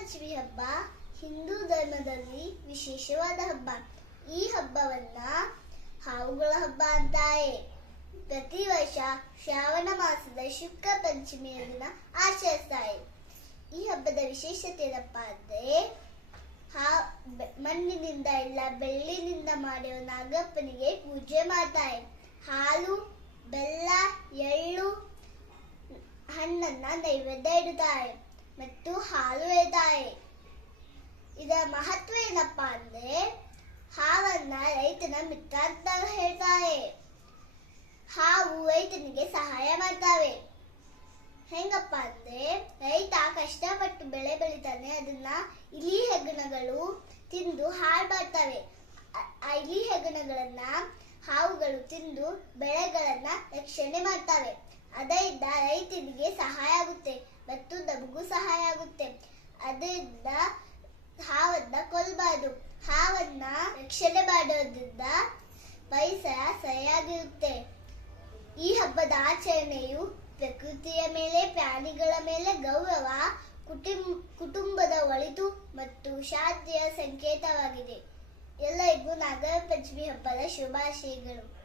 ಪಂಚಮಿ ಹಬ್ಬ ಹಿಂದೂ ಧರ್ಮದಲ್ಲಿ ವಿಶೇಷವಾದ ಹಬ್ಬ. ಈ ಹಬ್ಬವನ್ನ ಹಾವುಗಳ ಹಬ್ಬ ಅಂತಾರೆ ಪ್ರತಿ ವರ್ಷ ಶ್ರಾವಣ ಮಾಸದ ಶುಕ್ಲ ಪಂಚಮಿಯ ದಿನ ಆಚರಿಸ್ತಾರೆ. ಈ ಹಬ್ಬದ ವಿಶೇಷತೆ ಏನಪ್ಪ ಅಂದ್ರೆ, ಹಾ ಮಣ್ಣಿನಿಂದ ಇಲ್ಲ, ಬೆಳ್ಳಿನಿಂದ ಮಾಡಿರೋ ನಾಗಪ್ಪನಿಗೆ ಪೂಜೆ ಮಾಡ್ತಾರೆ. ಹಾಲು, ಬೆಲ್ಲ, ಎಳ್ಳು, ಹಣ್ಣನ್ನ ನೈವೇದ್ಯ ಇಡುತ್ತಾರೆ ಮತ್ತು ಹಾಲು ಎದಾಯಿ. ಇದರ ಮಹತ್ವ ಏನಪ್ಪಾ ಅಂದ್ರೆ, ಹಾವನ್ನ ರೈತನ ಮಿತ್ರ ಅಂತ ಹೇಳ್ತಾರೆ. ಹಾವು ರೈತನಿಗೆ ಸಹಾಯ ಮಾಡ್ತಾವೆ. ಹೆಂಗಪ್ಪ ಅಂದ್ರೆ, ರೈತ ಕಷ್ಟಪಟ್ಟು ಬೆಳೆ ಬೆಳಿತಾನೆ, ಅದನ್ನ ಇಲಿ ಹೆಗ್ಗಣಗಳು ತಿಂದು ಹಾಳು ಮಾಡ್ತವೆ. ಆ- ಇಲಿ ಹೆಗ್ಗಣಗಳನ್ನ ಹಾವುಗಳು ತಿಂದು ಬೆಳೆಗಳನ್ನ ರಕ್ಷಣೆ ಮಾಡ್ತವೆ. ಅದರಿಂದ ರೈತನಿಗೆ ಸಹಾಯ ಆಗುತ್ತೆ ಮತ್ತು ನಮಗೂ ಸಹಾಯ ಆಗುತ್ತೆ ಅದರಿಂದ ಹಾವನ್ನ ಕೊಲ್ಬಾರ್ದು. ಹಾವನ್ನ ರಕ್ಷಣೆ ಮಾಡೋದ್ರಿಂದ ಪರಿಸರ ಸರಿಯಾಗಿರುತ್ತೆ. ಈ ಹಬ್ಬದ ಆಚರಣೆಯು ಪ್ರಕೃತಿಯ ಮೇಲೆ, ಪ್ರಾಣಿಗಳ ಮೇಲೆ ಗೌರವ ಕುಟುಂಬ ಕುಟುಂಬದ ಒಳಿತು ಮತ್ತು ಶಾಂತಿಯ ಸಂಕೇತವಾಗಿದೆ. ಎಲ್ಲರಿಗೂ ನಾಗರ ಪಂಚಮಿ ಹಬ್ಬದ ಶುಭಾಶಯಗಳು.